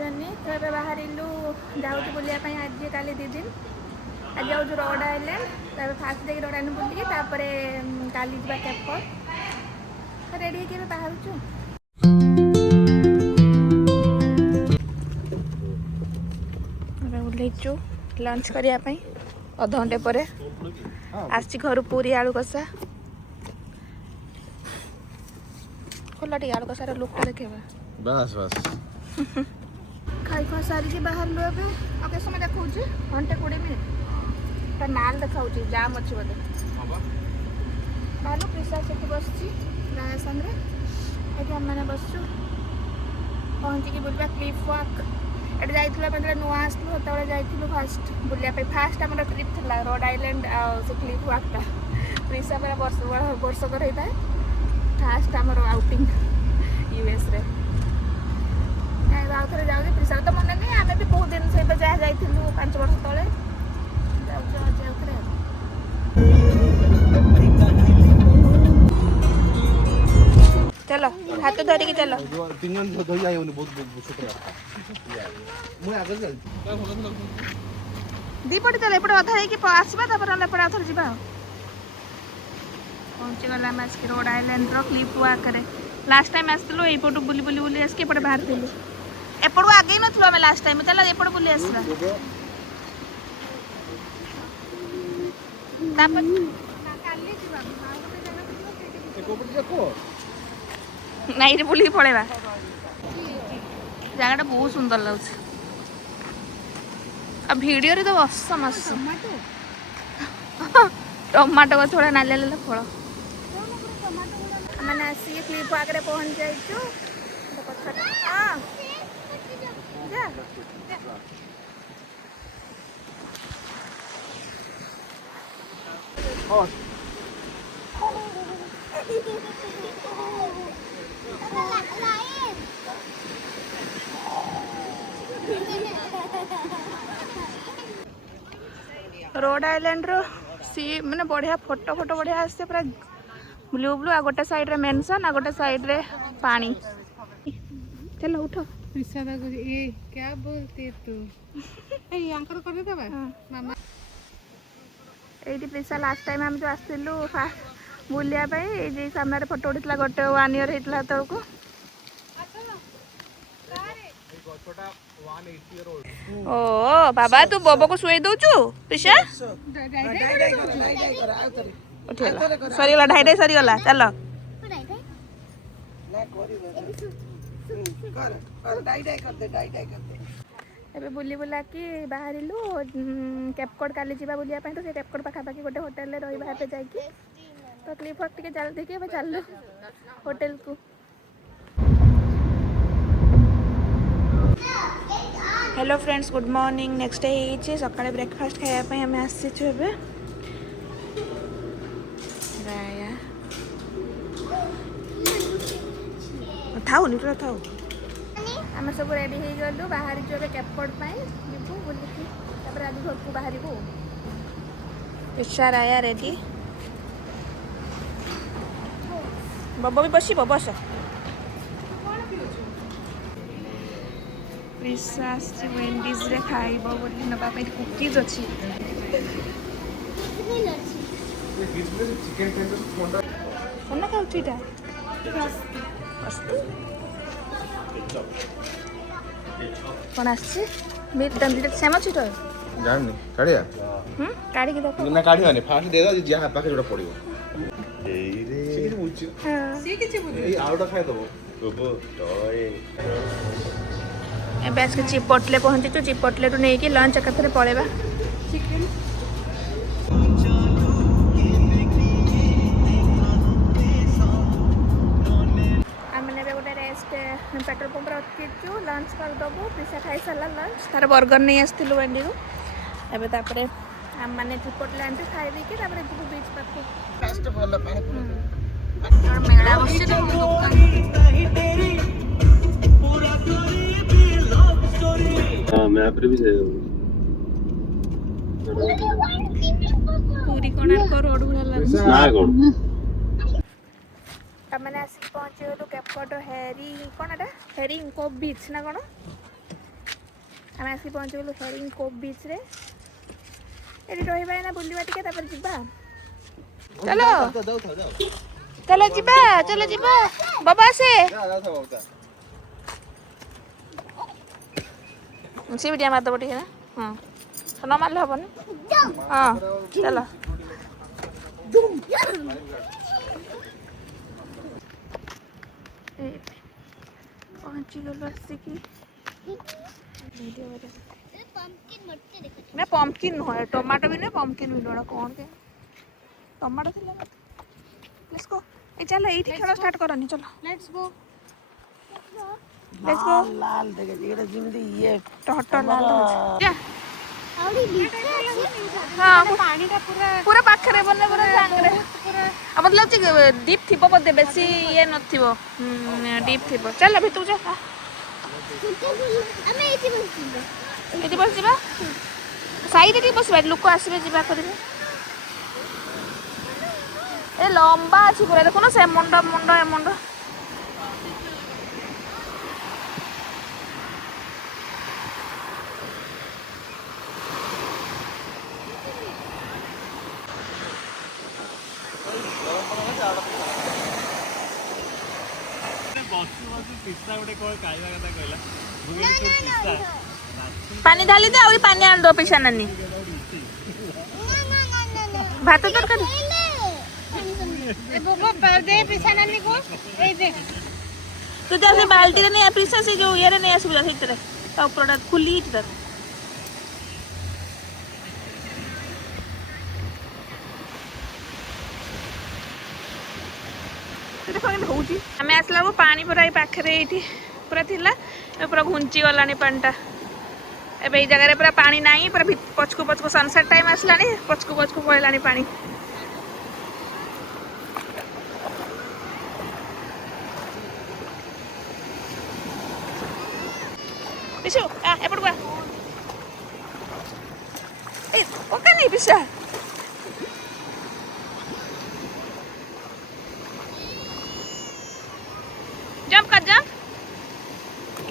Journey तो ये बाहर जाऊँ बुलाया आज काली 2 दिन आज जाऊँ रोड आइलैंड तो फास्ट जाकि रोड आइलैंड बुलिकी काली जा कैप्कट रेडी होकर बाहर ओह्लैचु लंच करने अध घंटे पर आसी घर पूरी आलू कषा खोला टी आलू कषार लुकटा देखा बस बस खाई खुआ सारिकी बाहर लु ए समय देखा घंटे 20 मिनट नाल देखा जाम अच्छी बोधे बाहर प्रिसा से बस संगे ये आम मैंने बसचु पहुँचिकी बुलवा क्लिफ वॉक एट जाइए नुआ आसलु से जाइलु फास्ट बुलाया फास्ट आम ट्रिप थी रोड आइलैंड से क्लिफ वॉकटा प्रिसा मेरा वर्षकर होता है फास्ट आम आउटिंग यूएस रे आउ थे जाऊँ प्रिसा तो मन नहीं आम भी बहुत दिन से जहाँ जाइलु 5 वर्ष तले चलो हाथ धरिकी चलो 3 जन धरी आइबनी बहुत छोट मु आगे चल दीपट चल एपटे अधा है आसवा एपटे आथर जा पहुँची गला आज के Rhode Island Cliff Walk last time आसलु यपटू बुली बुली बुली आसके एपटे बाहर थिलु एपटू आगे नथलु आमे लास्ट टाइम चल एपटे बुली आसला तापर काली जीवा नाई रे बुली पड़ेगा जगह बहुत सुंदर लगे आ वीडियो रे तो असम असम टमाटो गछ थोड़ा नाले नाले फल मैंने आसिक क्लिफ वॉक रे पहुंच जाइछु हां जा हां रोड आइलैंड रो सी मैंने बढ़िया फोटो फोटो बढ़िया आसे पूरा ब्लू ब्लू आ गोटे साइड रे मेंशन आ गोटे साइड रे पानी चलो उठो प्रिसादा को ये क्या बोलते तू ए अंकर कर देबा मामा एठी प्रिसा लास्ट टाइम हम जो आसिलु बुलिया ये सामने फोटो उठा गोटे 1 ईयर होता तो को ओ बाबा तू बोबो को शुई दउचु प्रिसा सरीगला ढाई सरीगला चल एबे बुली बुला कि बाहरिलु कैप्कट काली जीवा बुलिया तो से कैप्कट पाखापाखि गोटे होटेल रही बाहर जाइए तो क्लिफ वॉक टिके चल देखिए चलु होटेल को hello friends good morning next day है सकाळे ब्रेकफास्ट खाया आम आसीचु एबे राया थाउ निटरा थाउ आम सब रेडी हो गलु बाहर जो कैप्कट जीवु बुलिकी तापर आज घर को बाहर पिछा राया रेडी बब्बा भी बसब बस प्रिसा वेंडीज रे खाइब बोली नबा पे कुकीज अछि कोन खाउ छीटा कोन आछि मीट दंडी सेम अछि तो जाननी काढिया काढी के देखो ना काढिया ने फास्ट दे दो जे पाखे जोटा पड़ियो एई रे से किछ बुझियो हां से किछ बुझ एई आउटा खाइ दबो गोबो टय ए बैच के चिपटले पहुंची तो चिपटले तो नहीं कि लंच एकथरे पळेबा चिकन हमने बे गोटे रेस्ट पेट्रोल पंप रखीचु लंच कर दबो पिसा खाई सारा लंच तार बर्गर नहीं आसथिलु वेंडी रो एबे तापरे हम माने चिपटले आंटी खाई दी के तापरे जीव बीच पाखो फास्ट भलो पानी मेला बसि तो दुकान हां मैप रे भी से पूरी कोणार्क रोड भला लागो ना कोन मैंने आसिक पहुँची गलु कैप्कट हेरी कौन एटा हेरी को बीच ना कौन ଆମେ ଆସିକି ପହଞ୍ଚିଗଲୁ ହେରିଂ କୋଭ୍ ବିଚ୍ରେ। ଏଠି ରହିବା ଏଇନା ବୁଲିବା ଟିକେ ତାପରେ ଯିବା। ଚାଲ ଚାଲ ଯିବା ଚାଲ ଯିବା ବାବା ଆସେ ସେ ବି ଟିକେ ମାରିଦେବ ଟିକେ ନା। ହଁ ନ ମାରିଲେ ହବନି। ହଁ ଚାଲ ପହଞ୍ଚିଗଲୁ ଆସିକି। ନା ପମ୍ପକିନ୍ ନୁହଁ ଟମାଟୋ ବି ନୁହେଁ ପମ୍ପକିନ୍ ବି ନୁହଁ କ'ଣ କେ ଟମାଟୋ ଥିଲା ଲେଟ୍ସ ଗୋ। ଏ ଚାଲ ଏଇଠି ଖେଳ ଷ୍ଟାର୍ଟ କରନି ଚାଲ ଲେଟ୍ସ ଗो। Let's go. ଲାଲ ଦେଖେ ଏଟା ଯେମିତି ଇଏ ଟହଟ ଲାଲ ଦେଖୁଛି। ହଁ ହଁ ପାଣିଟା ପୁରା ପୁରା ପାଖରେ ବନେ ପୁରା ସାଙ୍ଗରେ ପୁରା ଆଉ ମତେ ଲାଗୁଛି ଡିପ୍ ଥିବ ବୋଧେ ବେଶୀ ଇଏ ନଥିବ ଡିପ୍ ଥିବ। ଚାଲ ଭିତରକୁ ଯା ଏଠି ବସିଯିବା ସାଇଡରେ ଟିକେ ବସିବା ଲୋକ ଆସିବେ ଯିବା କରିବେ। ଏ ଲମ୍ବା ଅଛି ପୁରା ଦେଖୁନ ସେ ମୁଣ୍ଡ ମୁଣ୍ଡ ଏ ମୁଣ୍ଡ। ପାଣି ଢାଲି ଦେ ଆହୁରି ପାଣି ଆଣିଦ ପିସା ନାନୀ। ଭାତ ତରକାରୀ ଦେ ପିଛା ନାନୀକୁ ଏଇ ଦେ ତୁ ଯା ସେ ବାଲ୍ଟିରେ ନେଇ ପିସା ସେ ଯୋଉ ଇଏରେ ନେଇ ଆସିବୁ ସେଇଥିରେ ତା ଉପରଟା ଖୋଲିକି ତାକୁ ହଉଛି। ଆମେ ଆସିଲା ବେଳକୁ ପାଣି ପୁରା ଏଇ ପାଖରେ ଏଇଠି ପୁରା ଥିଲା ପୁରା ଘୁଞ୍ଚି ଗଲାଣି ପାଣିଟା। ଏବେ ଏଇ ଜାଗାରେ ପୁରା ପାଣି ନାହିଁ ପୁରା ପଛକୁ ପଛକୁ ସନସେଟ୍ ଟାଇମ୍ ଆସିଲାଣି ପଛକୁ ପଛକୁ ପଳେଇଲାଣି ପାଣି। ପିସୁ ଏପଟକୁ ଆ ଏଇ ପକା ନେଇ ପିସା जंप कर जंप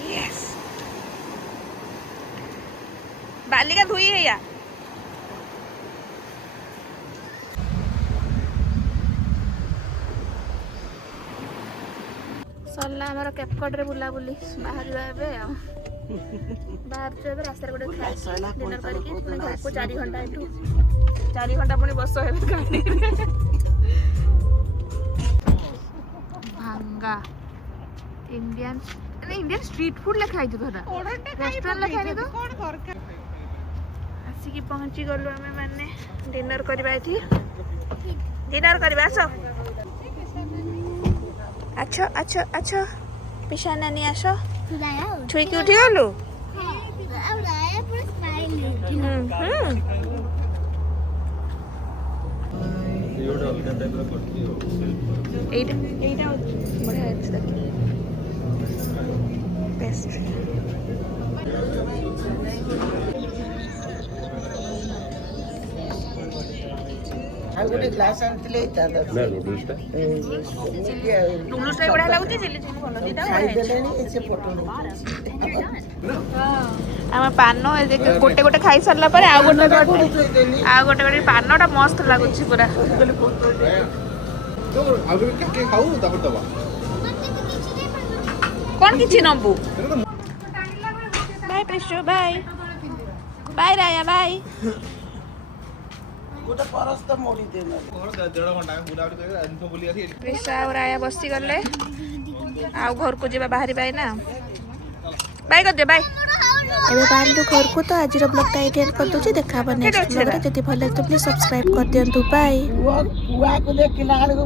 यस बाली का धुई है यार। सरला आमर कैपकट रे बुला बुली बाहर जाबे आ बाहर जाबे रास्ता रे गोटे डिनर करके पुणी घर को 4 घंटा एठू 4 घंटा पुणी बस हेबे गाड़ी रे भांगा इंडियन इंडियन स्ट्रीट फूड लिखा है थोड़ा रेस्टोरेंट लिखा है तो कौन दरकार आसिकी पहुंची गलु आमे माने डिनर करबा एथि डिनर करबा आसो अच्छा अच्छा अच्छा पिशा नानी आसो छुई की उठी गलु एटा एटा बढ़िया है देखिए बेस्ट ଆଉ ଗୋଟେ ଗ୍ଲାସ ଆଣିଥିଲେ ହେଇଥାନ୍ତା ନା ନୁଡଲ୍ସଟା नूडल्स रे बढ़िया लागुची चिल्ली चिल्ली ଭଲ ଦିଟା ଖାଇଦେଲେଣି ସେ ପଟୁ ଆମେ ପାନ ଗୋଟେ ଗୋଟେ ଖାଇ ସାରିଲା ପରେ ଆଉ ଗୋଟେ ଗୋଟେ ପାନଟା ମସ୍ତ ଲାଗୁଛି ପୁରା। ଆଗରୁ କେକେ ଖାଉ ତାପରେ ଦବା କଣ କିଛି ନବୁ ବାଇ ପ୍ରିଶୁ ବାଇ ବାଇ ରାୟା ବାଇ ଗୋଟେ ପରସ୍ତ ମୋଡି ଦେନା ଦେଢ଼ ଘଣ୍ଟା ବୁଲାବୁଲି କରି ଜିନିଷ ବୁଲି ଆସି ପ୍ରିଶା ଆଉ ରାୟା ବସି ଗଲେ ଆଉ ଘରକୁ ଯିବା ବାହାରିବା ନା ବାଇ କରିଦେ ବାଇ। ଏବେ ବାହାରିଲୁ ଘରକୁ ତ ଆଜିର ବ୍ଲଗଟା ଏଇଠି ଏଣ୍ଡ କରିଦେଉଛି ଦେଖା ହବ ନେକ୍ସଟ ବ୍ଲଗରେ। ଯଦି ଭଲ ଲାଗେ ତ ପ୍ଲିଜ ସବସ୍କ୍ରାଇବ କରିଦିଅନ୍ତୁ ବାଇ। କୁଆକୁ ଦେଖିଲା ବେଳକୁ